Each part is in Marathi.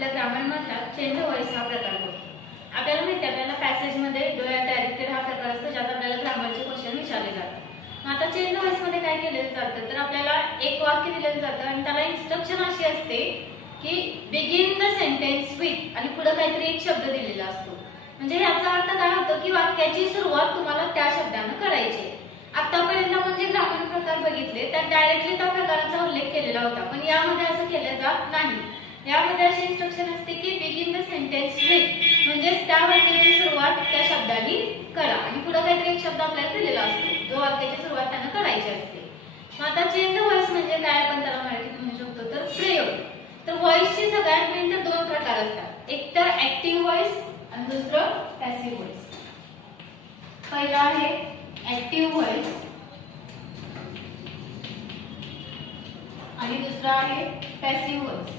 आपल्या ग्रामर मधला चेंज द व्हॉइस हा प्रकार बघू. आपल्याला माहिती आहे आपल्याला पॅसेज मध्ये डू हॅव डायरेक्टेड हा प्रकार असतो ज्यात आपल्याला ग्रामरचे क्वेश्चन विचारले जातात. मग आता चेंज द व्हॉइस मध्ये काय केलं जातं तर आपल्याला एक वाक्य दिलं जातं आणि त्याला इन्स्ट्रक्शन अशी असते की बिगिन द सेंटेन्स विथ आणि पुढे काहीतरी एक शब्द दिलेला असतो. म्हणजे याचा अर्थ काय होतो की वाक्याची सुरुवात तुम्हाला त्या शब्दाने करायची. आतापर्यंत आपण जे ग्रामर प्रकार बघितले त्यात डायरेक्टली त्या प्रकाराचा उल्लेख केलेला होता, पण यामध्ये असं केलं जात नाही. यामध्ये अशी इन्स्ट्रक्शन असते की बिगिन द सेंटेन्स विथ म्हणजे त्या वाक्याची सुरुवात त्या शब्दाने करा आणि पुढे काहीतरी एक शब्द आपल्याला दिलेला असतो जो वाक्याची सुरुवात त्यांना करायची असते. मग आता चेंज द व्हॉइस म्हणजे काय आपण त्याला मराठीत म्हणू शकतो तर प्रयोग. तर व्हॉइसचे सगळ्यात मेन तर दोन प्रकार असतात, एक तर ऍक्टिव्ह व्हॉइस आणि दुसरं पॅसिव्ह व्हॉइस. पहिला आहे ऍक्टिव्ह व्हॉइस आणि दुसरा आहे पॅसिव्ह व्हॉइस.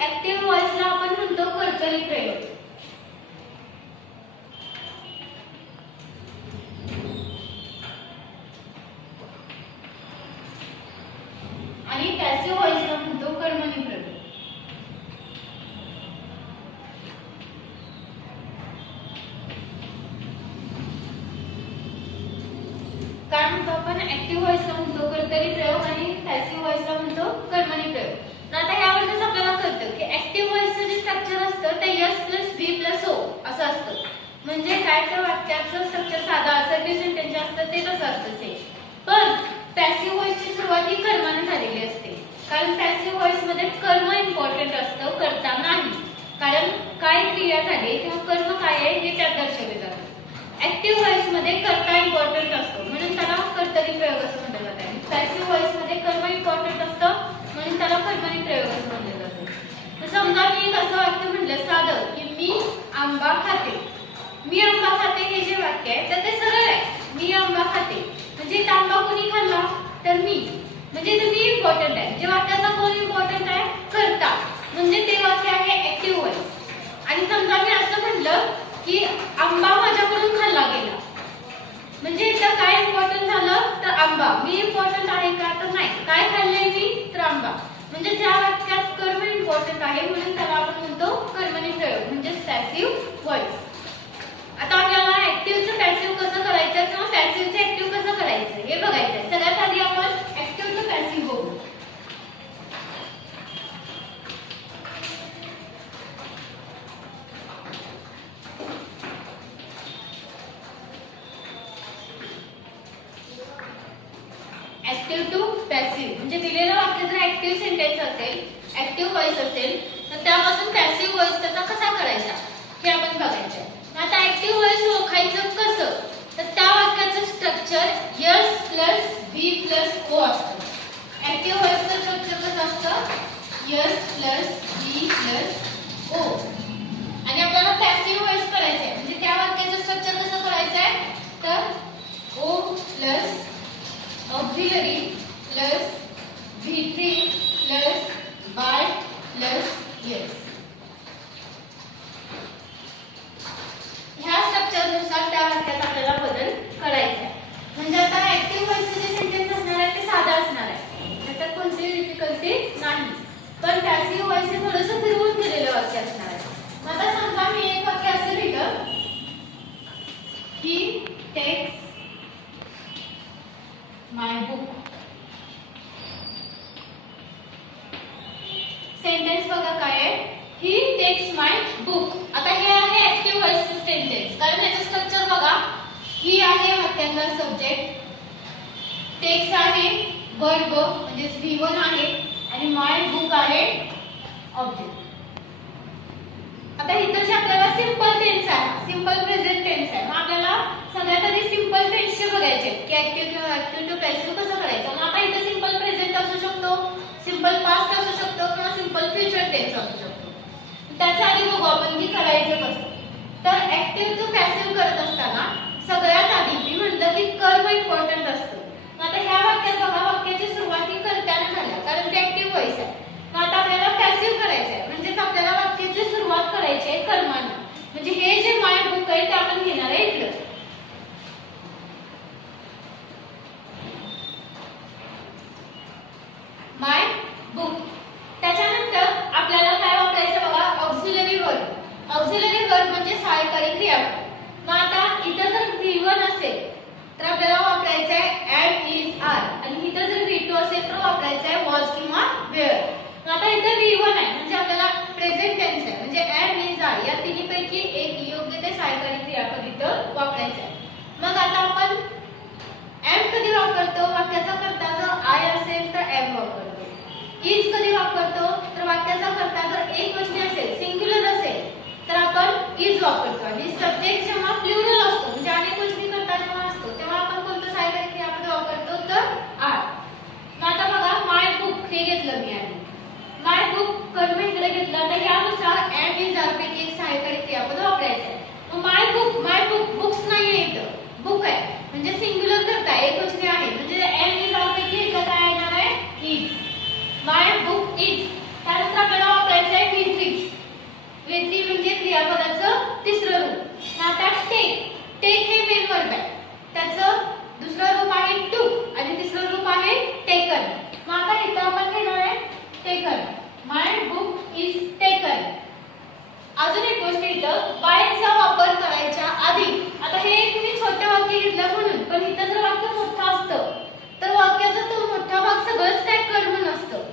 ऍक्टिव्ह व्हॉइसला आपण म्हणतो कर्तरी प्रयोग आणि पॅसिव्ह व्हॉइसला म्हणतो कर्मणी प्रयोग. काय म्हणतो आपण ऍक्टिव्ह व्हॉइसला म्हणतो कर्तरी प्रयोग आणि पॅसिव्ह व्हॉइसला म्हणतो कर्मणी प्रयोग. आता यावरच आपल्याला कळतं की ऍक्टिव्ह व्हॉइसचं जे स्ट्रक्चर असतं ते यस प्लस बी प्लस ओ असं असतं. म्हणजे काय तर वाक्याचं स्ट्रक्चर साधा असर्टिव्ह सेंटेन्स असतं ते तसं असतं ते. पण पॅसिव्ह व्हॉइसची सुरुवात ही कर्माने झालेली असते, कारण पॅसिव्ह व्हॉइस मध्ये कर्म इम्पॉर्टंट असतं, कर्ता नाही. कारण काय क्रिया झाली किंवा कर्म काय आहे हे त्यात दर्शवले जातं. ऍक्टिव्ह व्हॉइस मध्ये कर्ता इम्पॉर्टंट असतो म्हणून त्याला कर्तरी प्रयोग असं म्हटलं जातं. पॅसिव्ह व्हॉइस मध्ये कर्म इम्पॉर्टंट असतं म्हणून त्याला कर्मणी प्रयोग असं म्हटलं जातं. समजा मी एक असं वाक्य म्हटलं साधं की मी आंबा खाते. मी आंबा खाते हे जे वाक्य आहे तर ते सरळ आहे, मी आंबा खाते म्हणजे आंबा कोणी खाल्ला तर मी, म्हणजे ते मी इम्पॉर्टंट आहे. जे वाक्याचा कोण इम्पॉर्टंट आहे कर्ता, म्हणजे ते वाक्य आहे ऍक्टिव्ह व्हॉइस. आणि समजा मी असं म्हटलं की आंबा माझ्याकडून खाल्ला गेला म्हणजे इथं काय इम्पॉर्टंट झालं तर आंबा. मी इम्पॉर्टंट आहे का तर नाही, काय खाल्लंय मी तर आंबा. म्हणजे ज्या वाक्यात कर्म इम्पॉर्टंट आहे म्हणून त्याला आपण म्हणतो कर्मणी प्रयोग म्हणजे पॅसिव्ह व्हॉइस. आता आपल्याला ऍक्टिव्हचं पॅसिव्ह कसं करायचं किंवा पॅसिव्हचं ऍक्टिव्ह कसं करायचं हे बघायचं. सगळ्यात आधी आपण ऍक्टिव्हचं पॅसिव्ह बघू. ऍक्टिव्ह टू पॅसिव्ह म्हणजे दिलेलं वाक्य जर ऍक्टिव्ह सेंटेन्स असेल, ऍक्टिव्ह व्हॉइस असेल तर त्यापासून पॅसिव्ह व्हॉइस त्याचा कसा करायचा हे आपण बघायचं. आता ऍक्टिव्ह व्हॉइस ओळखायचं कसं तर त्या वाक्याचं स्ट्रक्चर यस प्लस बी प्लस ओ असतं. ऍक्टिव्ह व्हॉइसचं स्ट्रक्चर कसं असतं यस प्लस बी प्लस ओ. आणि आपल्याला पॅसिव्ह व्हॉइस करायचं आहे म्हणजे त्या वाक्याचं स्ट्रक्चर कसं करायचं आहे तर O plus auxiliary plus V3 plus by plus S. ह्या स्ट्रक्चरनुसार त्या वाक्यात आपल्याला बदल करायचा आहे. म्हणजे आता ऍक्टिव्ह व्हॉइसचे जे सेंटेन्स असणार आहे ते साधा असणार आहे, त्याच्यात कोणतीही डिफिकल्टी नाही. पण पॅसिव्ह व्हॉइस हे थोडंसं फिरवून केलेलं वाक्य असणार आहे. मग आता समजा मी एक वाक्य असं लिहिलं ही टेक्स माय बुक. सेंटेन्स बघा काय आहे ही टेक्स माय बुक. आता हे आहे ऍक्टिव्ह व्हॉइस सेंटेन्स कारण याचं स्ट्रक्चर बघा ही आहे वाक्याचा सब्जेक्ट, टेक्स आहे वर्ब म्हणजे V1 आहे आणि माय बुक आहे ऑब्जेक्ट. आता इथं जे आपल्याला सिंपल टेन्स आहे, सिंपल प्रेझेंट टेन्स आहे. मग आपल्याला सगळ्यात आधी सिंपल टेन्सचे बघायचे की ऍक्टिव्ह किंवा ऍक्टिव्ह टू पॅसिव्ह कसं करायचं. मग आता इथे सिंपल प्रेझेंट असू शकतो, सिंपल पास्ट असू शकतो किंवा सिंपल फ्युचर टेन्स असू शकतो. त्याच्या आधी बघू आपण की करायचं कसं. तर ऍक्टिव्ह टू पॅसिव्ह करत असताना सगळ्यात आधी मी म्हटलं की कर्म इम्पॉर्टंट असतं. मग आता ह्या वाक्यात बघा वाक्याची सुरुवात ही कर्त्याने झाल्या कारण ते ऍक्टिव्ह व्हॉइस आहे. मग आता आपल्याला पॅसिव्ह करायचं आहे म्हणजेच आपल्याला वाक्याची सुरुवात करायची आहे कर्माने. म्हणजे हे जे माय बुक आहे वापरायचं आहे. मग आता आपण एम कधी वापरतो? वाक्याचा कर्ता जर आय असेल तर एम वापरतो. इज कधी वापरतो? तर वाक्याचा कर्ता जर एकवचनी असेल, सिंग्युलर असेल तर आपण इज वापरतो. आणि सब्जेक्ट जेव्हा प्लुरल असतो म्हणजे अनेकवचनी कर्ता जेव्हा असतो तेव्हा आपण कोणतं सहाय्यकारी क्रियापद वापरतो? तर आर. मग आता बघा माय बुक हे घेतलं मी आधी. माय बुक कर्म इकडे घेतलं तर यानुसार एम इज आर पैकी एक सहाय्यकारी क्रियापद वापरायचं आहे. मग माय बुक बुक्स नाहीये इथं, बुक आहे म्हणजे सिंग्युलर कर्ता एकवचनी आहे म्हणजे एम इज आर पैकी इथं काय येणार आहे? इज. My book is. त्यानंतर आपल्याला वापरायचं आहे V3. V3 म्हणजे क्रियापदाचं तिसरं रूप. आता टेक हे मेन वर्ब आहे, त्याचं दुसरं रूप आहे टू आणि तिसरं रूप आहे टेकन. मग आता इथं आपण घेणार आहे taken. My book is taken. अजून एक गोष्ट इथं बायचा वापर करायच्या आधी, आता हे एक मी छोटं वाक्य घेतलं म्हणून, पण इथं जर वाक्य मोठं असतं तर वाक्याचा तो मोठा भाग सगळंच काय कर्म नसतं.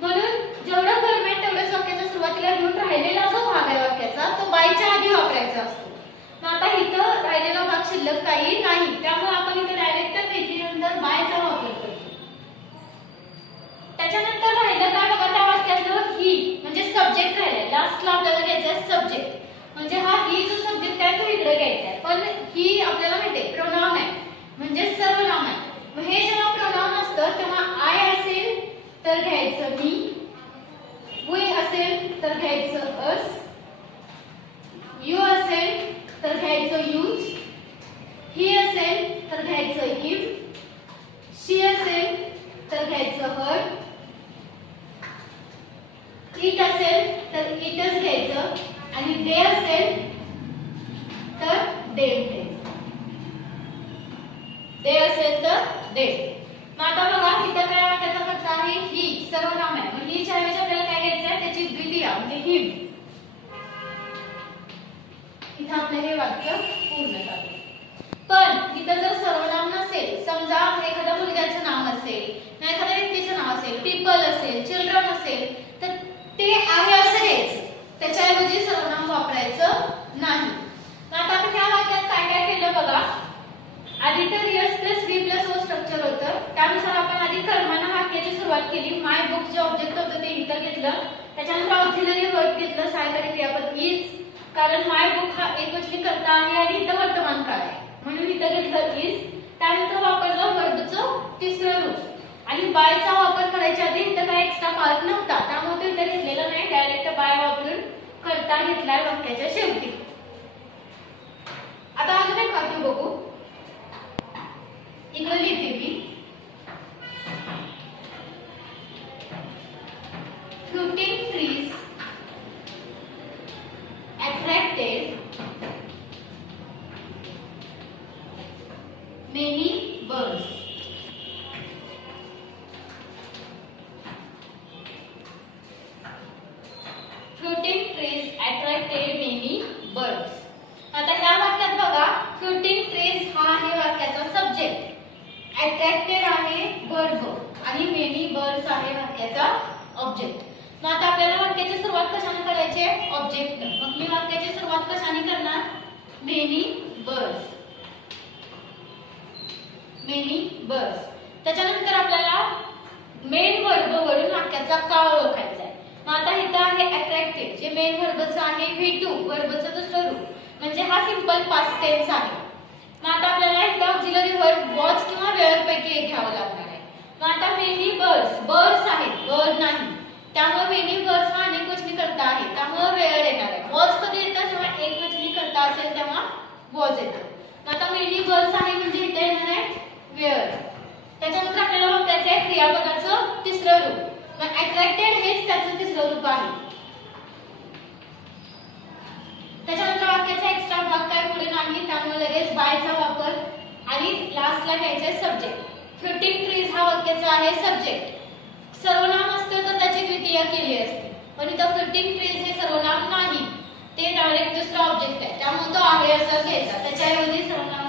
म्हणून जेवढं कर्म आहे तेवढंच वाक्याच्या सुरुवातीला घेऊन राहिलेला जो भाग आहे वाक्याचा तो बायच्या आधी वापरायचा असतो. मग आता इथं राहिलेला भाग शिल्लक काही नाही, त्यामुळे आपण इथं डायरेक्ट V3 नंतर बायचा वापर करतो. त्याच्यानंतर राहिलं काय बघा त्या वाक्यातलं ही म्हणजे सब्जेक्ट राहिलाय. लास्टला आपल्याला घ्यायचा आहे सब्जेक्ट. म्हणजे हा ही जो सब्जेक्ट आहे तो इकडे घ्यायचा आहे. पण ही आपल्याला माहिती आहे प्रोनाउन आहे म्हणजे सर्वनाम आहे. मग हे जेव्हा प्रोनाउन असतं तेव्हा आय असेल तर घ्यायचं मी, वी असेल तर घ्यायचं अस, यू असेल तर घ्यायचं यूज, ही असेल तर घ्यायचं हिम, शी असेल तर घ्यायचं हर, इट असेल तर इटच घ्यायचं आणि दे असेल तर देम घ्यायचं. दे असेल तर दे. मग आता बघा इथं काय वाक्याचा कर्ता आहे? ही सर्वनाम आहे. मग ही च्या ऐवजी आपल्याला काय घ्यायचं आहे? त्याची द्वितीया म्हणजे हिम. इथं आपलं हे वाक्य पूर्ण झालं. पण इथं जर सर्वनाम नसेल, समजा एखाद्या मुलग्याचं नाव असेल, नाही एखाद्या व्यक्तीचं नाव असेल, पीपल असेल, चिल्ड्रन असेल तर ते आहे असं घ्यायचं, त्याच्याऐवजी सर्वनाम वापरायचं नाही. आता आपण ह्या वाक्यात काय काय केलं बघा. आधी तर S plus V plus O structure होतं, त्यानुसार आपण आधी कर्मानं वाक्याची सुरुवात केली. माय बुक जे ऑब्जेक्ट होतं ते इथं घेतलं, त्याच्यानंतर ऑक्झिलरी वर्ब घेतलं सहाय्यकारी क्रियापद इज, कारण माय बुक हा एकवचनी कर्ता आहे आणि इथं वर्तमान काळ आहे म्हणून इथं घेतलं इज. त्यानंतर वापरलं वर्बचं तिसरं रूप आणि बायचा वापर करायच्या आधी इथं काय एक्स्ट्रा पार्ट नव्हता त्यामुळे तो इथं घेतलेला नाही, डायरेक्ट बाय वापरून कर्ता घेतलाय वाक्याच्या शेवटी. आता अजून एक वाक्य बघू. इकडे लिहिते मी fruiting trees attracted many birds. Fruiting trees attracted many birds. आता ह्या वाक्यात बघा फ्रुटिंग ट्रीज हा आहे वाक्याचा सब्जेक्ट, अट्रॅक्टेड आहे वर्ब आणि मेनी बर्ड्स आहे वाक्याचा ऑब्जेक्ट. मग आता आपल्याला वाक्याची सुरुवात कशाने करायची आहे? ऑब्जेक्ट. मग मी वाक्याची सुरुवात कशाने करणार? Many birds. Many birds. त्याच्यानंतर आपल्याला मेन वर्ब वरून वाक्याचा काळ ओळखायचा आहे. मग आता इथं आहे अट्रॅक्टेड जे मेन वर्बचं आहे V2 वर्बचं दुसरं रूप म्हणजे हा सिंपल पास्ट टेन्स आहे. मग आता आपल्याला इथं ऑक्झिलरी वर्ब वॉज किंवा वेअर पैकी एक घ्यावं लागणार आहे. मग आता मेनी बर्ड्स, बर्ड्स आहेत बर्ड नाही, त्यामुळे मेनी बर्ड्स हा अनेकवचनी कर्ता आहे त्यामुळे वेअर येणार आहे. वॉज कधी येतं? जेव्हा एकवचनी कर्ता असेल तेव्हा वॉज येतं. मग आता मेनी बर्ड्स आहे म्हणजे इथे येणार आहे वेअर. त्याच्यानंतर आपल्याला वापरायचं आहे क्रियापदाचं तिसरं रूप. मग अट्रॅक्टेड हेच त्याचं तिसरं रूप आहे. त्याच्यानंतर वाक्याचा एक्स्ट्रा भाग काय पुढे नाही त्यामुळे लगेच बायचा वापर आणि लास्टला घ्यायचा आहे सब्जेक्ट. फ्रुटिंग ट्रीज हा वाक्याचा आहे सब्जेक्ट. सर्वनाम असतं तर त्याची द्वितीया केली असते, पण इथं फ्रुटिंग ट्रीज हे सर्वनाम नाही, ते डायरेक्ट दुसरा ऑब्जेक्ट आहे त्यामुळे तो आहे असं घ्यायचा, त्याच्याऐवजी सर्वनाम